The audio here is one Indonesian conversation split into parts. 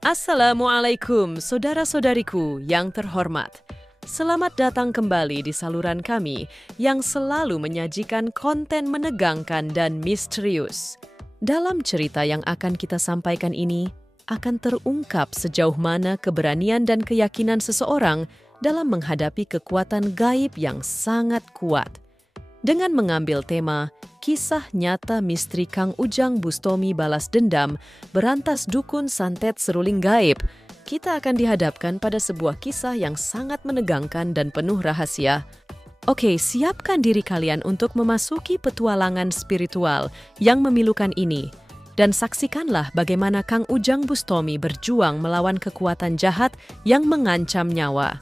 Assalamualaikum saudara-saudariku yang terhormat. Selamat datang kembali di saluran kami yang selalu menyajikan konten menegangkan dan misterius. Dalam cerita yang akan kita sampaikan ini, akan terungkap sejauh mana keberanian dan keyakinan seseorang dalam menghadapi kekuatan gaib yang sangat kuat. Dengan mengambil tema Kisah Nyata Misteri Kang Ujang Bustomi Balas Dendam Berantas Dukun Santet Seruling Gaib, kita akan dihadapkan pada sebuah kisah yang sangat menegangkan dan penuh rahasia. Oke, siapkan diri kalian untuk memasuki petualangan spiritual yang memilukan ini. Dan saksikanlah bagaimana Kang Ujang Bustomi berjuang melawan kekuatan jahat yang mengancam nyawa.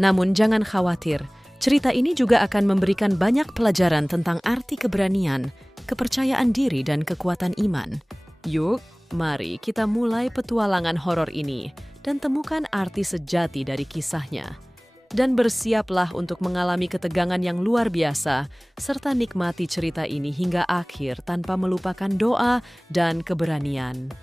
Namun jangan khawatir, cerita ini juga akan memberikan banyak pelajaran tentang arti keberanian, kepercayaan diri, dan kekuatan iman. Yuk, mari kita mulai petualangan horor ini dan temukan arti sejati dari kisahnya. Dan bersiaplah untuk mengalami ketegangan yang luar biasa, serta nikmati cerita ini hingga akhir tanpa melupakan doa dan keberanian.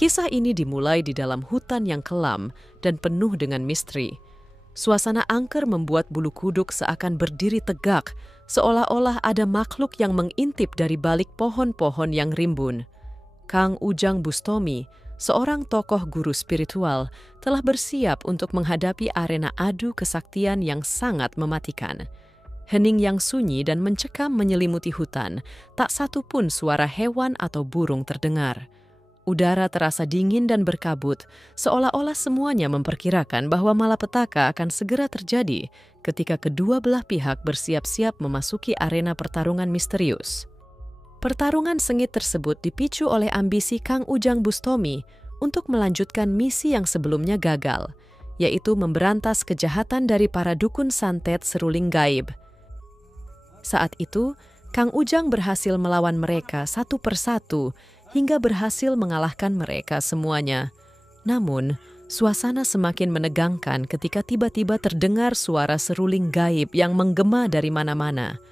Kisah ini dimulai di dalam hutan yang kelam dan penuh dengan misteri. Suasana angker membuat bulu kuduk seakan berdiri tegak, seolah-olah ada makhluk yang mengintip dari balik pohon-pohon yang rimbun. Kang Ujang Bustomi, seorang tokoh guru spiritual, telah bersiap untuk menghadapi arena adu kesaktian yang sangat mematikan. Hening yang sunyi dan mencekam menyelimuti hutan, tak satu pun suara hewan atau burung terdengar. Udara terasa dingin dan berkabut, seolah-olah semuanya memperkirakan bahwa malapetaka akan segera terjadi ketika kedua belah pihak bersiap-siap memasuki arena pertarungan misterius. Pertarungan sengit tersebut dipicu oleh ambisi Kang Ujang Bustomi untuk melanjutkan misi yang sebelumnya gagal, yaitu memberantas kejahatan dari para dukun santet seruling gaib. Saat itu, Kang Ujang berhasil melawan mereka satu persatu, hingga berhasil mengalahkan mereka semuanya. Namun, suasana semakin menegangkan ketika tiba-tiba terdengar suara seruling gaib yang menggema dari mana-mana.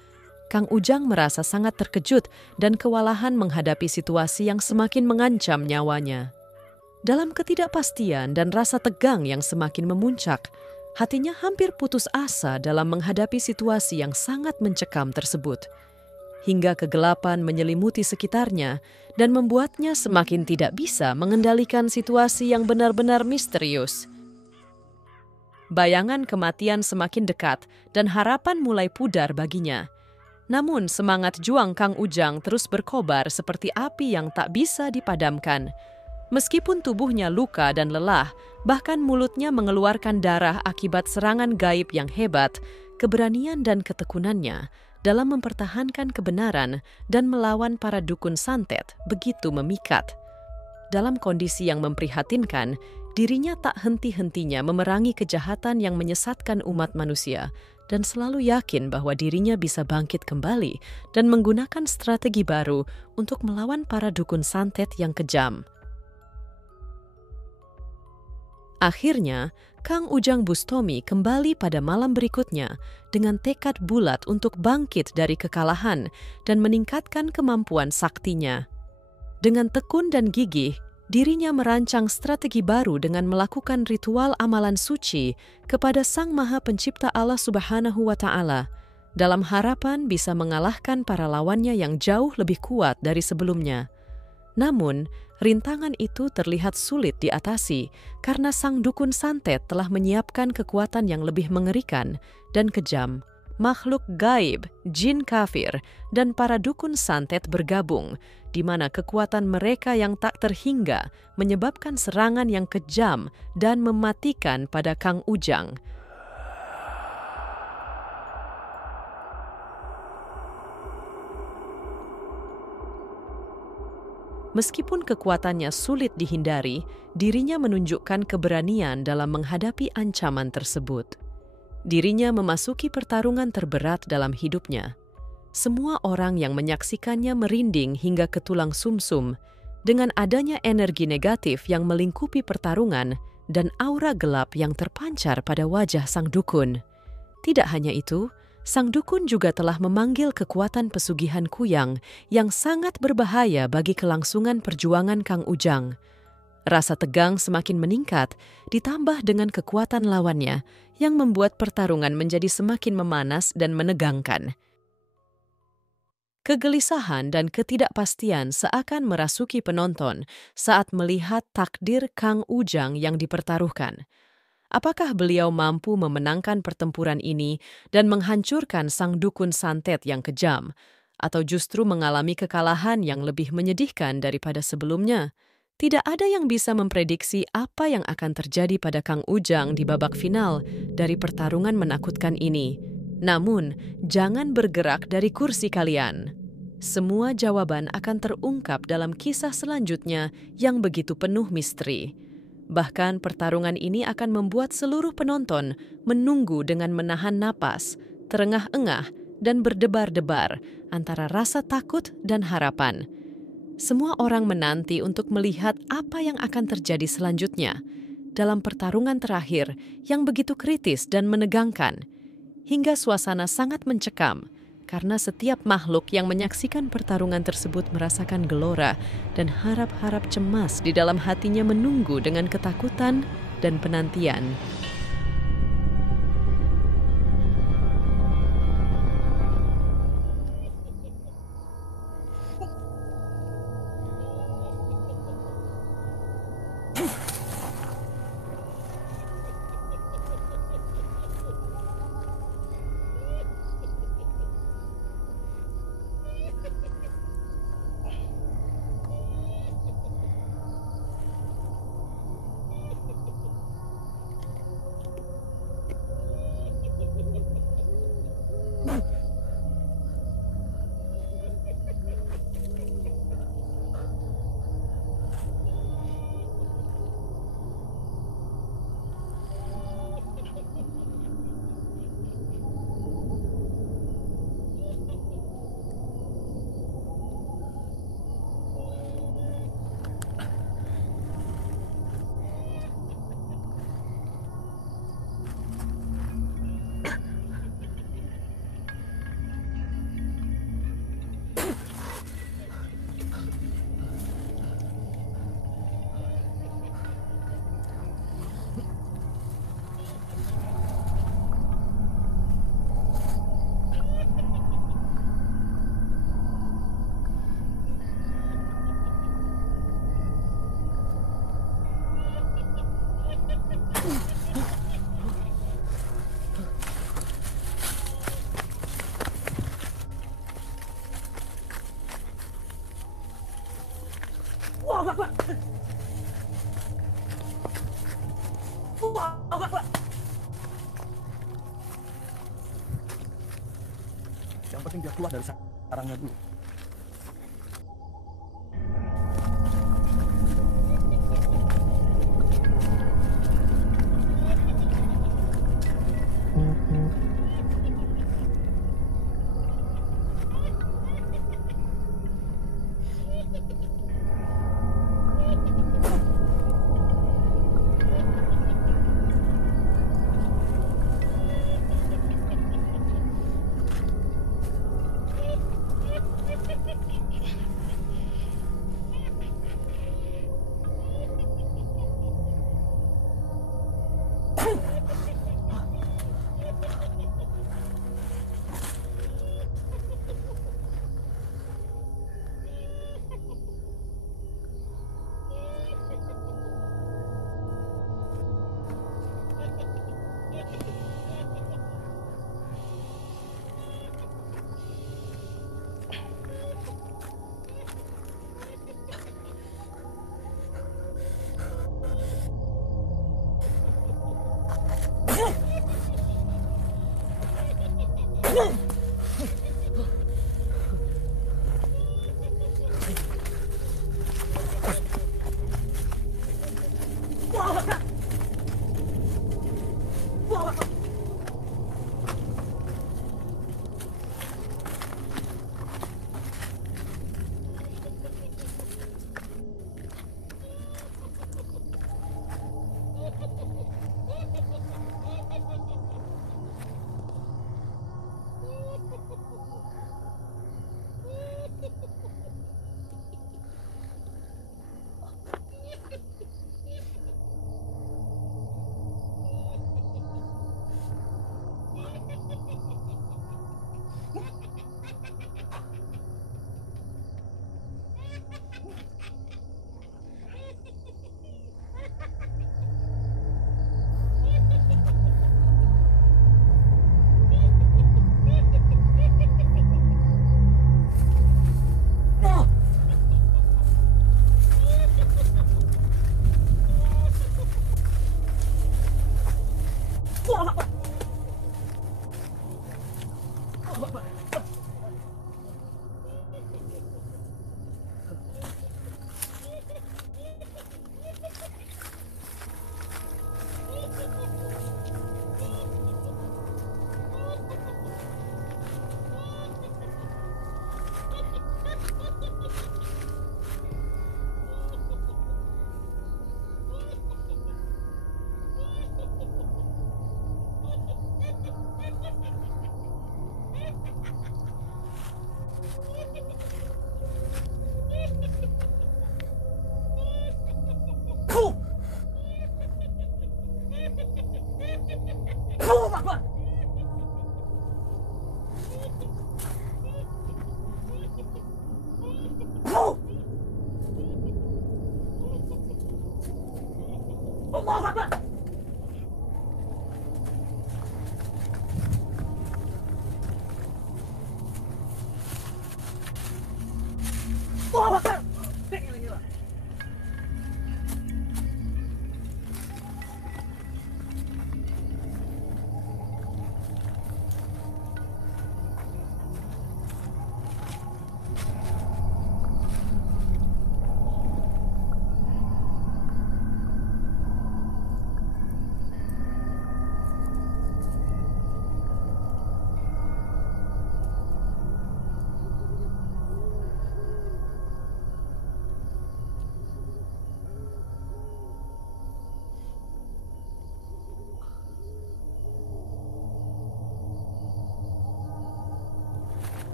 Kang Ujang merasa sangat terkejut dan kewalahan menghadapi situasi yang semakin mengancam nyawanya. Dalam ketidakpastian dan rasa tegang yang semakin memuncak, hatinya hampir putus asa dalam menghadapi situasi yang sangat mencekam tersebut. Hingga kegelapan menyelimuti sekitarnya dan membuatnya semakin tidak bisa mengendalikan situasi yang benar-benar misterius. Bayangan kematian semakin dekat dan harapan mulai pudar baginya. Namun semangat juang Kang Ujang terus berkobar seperti api yang tak bisa dipadamkan. Meskipun tubuhnya luka dan lelah, bahkan mulutnya mengeluarkan darah akibat serangan gaib yang hebat, keberanian dan ketekunannya dalam mempertahankan kebenaran dan melawan para dukun santet begitu memikat. Dalam kondisi yang memprihatinkan, dirinya tak henti-hentinya memerangi kejahatan yang menyesatkan umat manusia dan selalu yakin bahwa dirinya bisa bangkit kembali dan menggunakan strategi baru untuk melawan para dukun santet yang kejam. Akhirnya, Kang Ujang Bustomi kembali pada malam berikutnya dengan tekad bulat untuk bangkit dari kekalahan dan meningkatkan kemampuan saktinya. Dengan tekun dan gigih, dirinya merancang strategi baru dengan melakukan ritual amalan suci kepada Sang Maha Pencipta Allah Subhanahu wa Ta'ala, dalam harapan bisa mengalahkan para lawannya yang jauh lebih kuat dari sebelumnya. Namun, rintangan itu terlihat sulit diatasi karena sang dukun santet telah menyiapkan kekuatan yang lebih mengerikan dan kejam. Makhluk gaib, jin kafir, dan para dukun santet bergabung, di mana kekuatan mereka yang tak terhingga menyebabkan serangan yang kejam dan mematikan pada Kang Ujang. Meskipun kekuatannya sulit dihindari, dirinya menunjukkan keberanian dalam menghadapi ancaman tersebut. Dirinya memasuki pertarungan terberat dalam hidupnya. Semua orang yang menyaksikannya merinding hingga ke tulang sumsum dengan adanya energi negatif yang melingkupi pertarungan dan aura gelap yang terpancar pada wajah sang dukun. Tidak hanya itu, sang dukun juga telah memanggil kekuatan pesugihan kuyang yang sangat berbahaya bagi kelangsungan perjuangan Kang Ujang. Rasa tegang semakin meningkat, ditambah dengan kekuatan lawannya yang membuat pertarungan menjadi semakin memanas dan menegangkan. Kegelisahan dan ketidakpastian seakan merasuki penonton saat melihat takdir Kang Ujang yang dipertaruhkan. Apakah beliau mampu memenangkan pertempuran ini dan menghancurkan sang dukun santet yang kejam, atau justru mengalami kekalahan yang lebih menyedihkan daripada sebelumnya? Tidak ada yang bisa memprediksi apa yang akan terjadi pada Kang Ujang di babak final dari pertarungan menakutkan ini. Namun, jangan bergerak dari kursi kalian. Semua jawaban akan terungkap dalam kisah selanjutnya yang begitu penuh misteri. Bahkan pertarungan ini akan membuat seluruh penonton menunggu dengan menahan napas, terengah-engah, dan berdebar-debar antara rasa takut dan harapan. Semua orang menanti untuk melihat apa yang akan terjadi selanjutnya dalam pertarungan terakhir yang begitu kritis dan menegangkan, hingga suasana sangat mencekam karena setiap makhluk yang menyaksikan pertarungan tersebut merasakan gelora dan harap-harap cemas di dalam hatinya menunggu dengan ketakutan dan penantian. Yang penting dia keluar dari sarangnya dulu.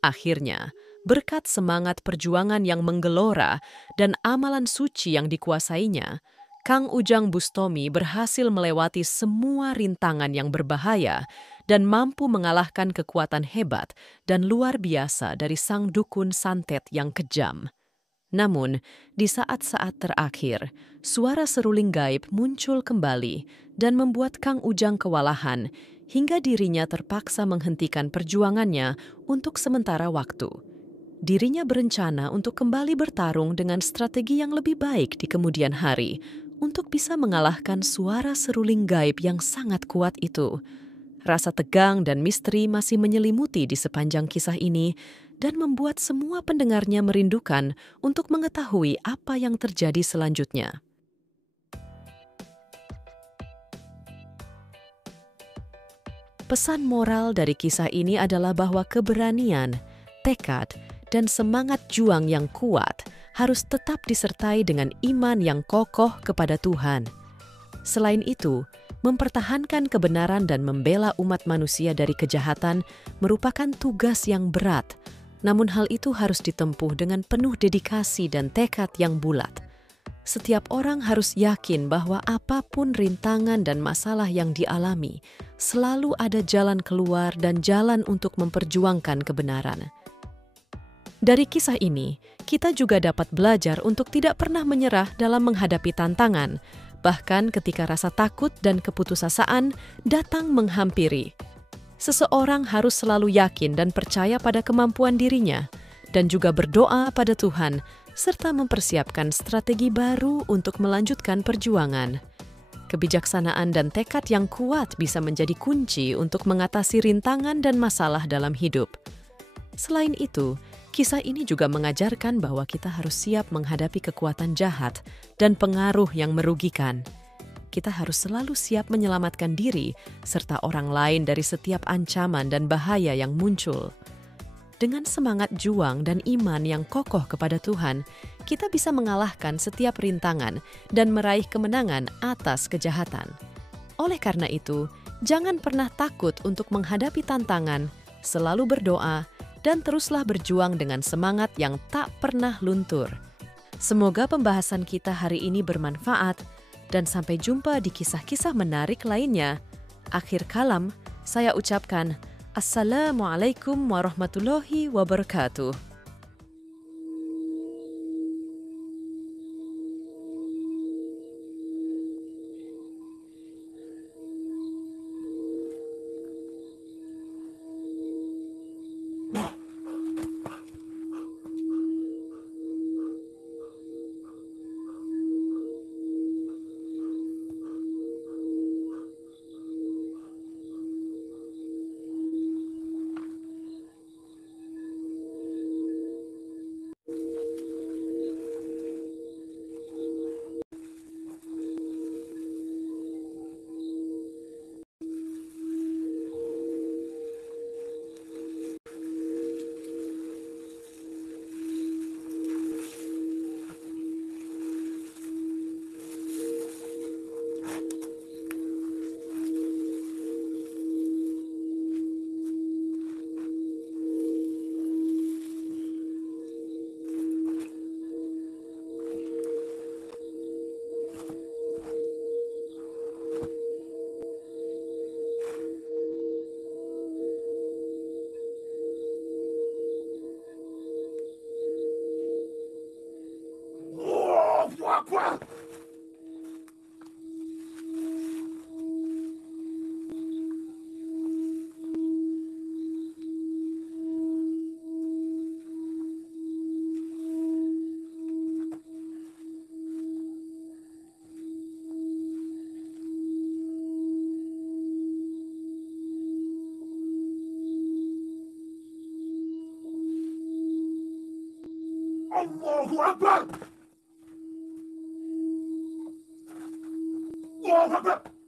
Akhirnya, berkat semangat perjuangan yang menggelora dan amalan suci yang dikuasainya, Kang Ujang Bustomi berhasil melewati semua rintangan yang berbahaya dan mampu mengalahkan kekuatan hebat dan luar biasa dari sang dukun santet yang kejam. Namun, di saat-saat terakhir, suara seruling gaib muncul kembali dan membuat Kang Ujang kewalahan hingga dirinya terpaksa menghentikan perjuangannya untuk sementara waktu. Dirinya berencana untuk kembali bertarung dengan strategi yang lebih baik di kemudian hari untuk bisa mengalahkan suara seruling gaib yang sangat kuat itu. Rasa tegang dan misteri masih menyelimuti di sepanjang kisah ini dan membuat semua pendengarnya merindukan untuk mengetahui apa yang terjadi selanjutnya. Pesan moral dari kisah ini adalah bahwa keberanian, tekad, dan semangat juang yang kuat harus tetap disertai dengan iman yang kokoh kepada Tuhan. Selain itu, mempertahankan kebenaran dan membela umat manusia dari kejahatan merupakan tugas yang berat, namun hal itu harus ditempuh dengan penuh dedikasi dan tekad yang bulat. Setiap orang harus yakin bahwa apapun rintangan dan masalah yang dialami, selalu ada jalan keluar dan jalan untuk memperjuangkan kebenaran. Dari kisah ini, kita juga dapat belajar untuk tidak pernah menyerah dalam menghadapi tantangan, bahkan ketika rasa takut dan keputusasaan datang menghampiri. Seseorang harus selalu yakin dan percaya pada kemampuan dirinya, dan juga berdoa pada Tuhan, serta mempersiapkan strategi baru untuk melanjutkan perjuangan. Kebijaksanaan dan tekad yang kuat bisa menjadi kunci untuk mengatasi rintangan dan masalah dalam hidup. Selain itu, kisah ini juga mengajarkan bahwa kita harus siap menghadapi kekuatan jahat dan pengaruh yang merugikan. Kita harus selalu siap menyelamatkan diri serta orang lain dari setiap ancaman dan bahaya yang muncul. Dengan semangat juang dan iman yang kokoh kepada Tuhan, kita bisa mengalahkan setiap rintangan dan meraih kemenangan atas kejahatan. Oleh karena itu, jangan pernah takut untuk menghadapi tantangan, selalu berdoa, dan teruslah berjuang dengan semangat yang tak pernah luntur. Semoga pembahasan kita hari ini bermanfaat, dan sampai jumpa di kisah-kisah menarik lainnya. Akhir kalam, saya ucapkan Assalamualaikum warahmatullahi wabarakatuh. Allahu Akbar! Allahu Akbar!